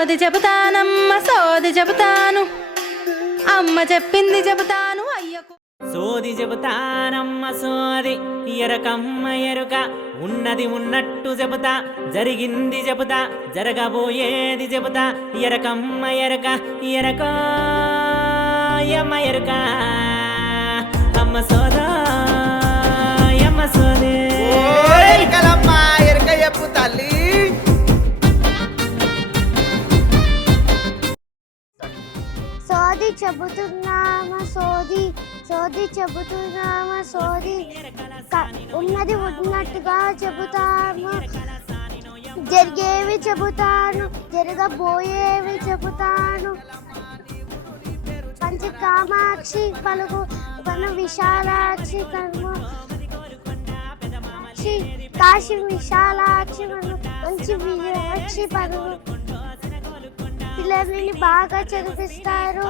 సోది చెబుతానమ్మ సోది చెబుతాను, అమ్మ చెప్పింది చెబుతాను అయ్యకు. సోది చెబుతానమ్మ సోది, ఎరకమ్మ ఎరుక, ఉన్నది ఉన్నట్టు చెబుతా, జరిగింది చెబుతా, జరగబోయేది చెబుతా. ఎరకమ్మ ఎరక, ఎరక యమ్మ ఎరుక, అమ్మ సోదా యమ్మ సోదే. ఎరకలమ్మ ఎరక చెప్పు తల్లి. సోది చెబుతున్నామా సోది, సోది చెబుతున్నామా సోది, ఉన్నది ఉన్నట్టుగా చెబుతాము, జరిగేవి చెబుతాను, జరగబోయేవి చెబుతాను. పంచ కామాక్షి పలుకు కను విశాలాక్షి కను కాశీ విశాలాక్షి కను మంచి విశాలాక్షి పలుకు. పిల్లల్ని బాగా చదివిస్తారు,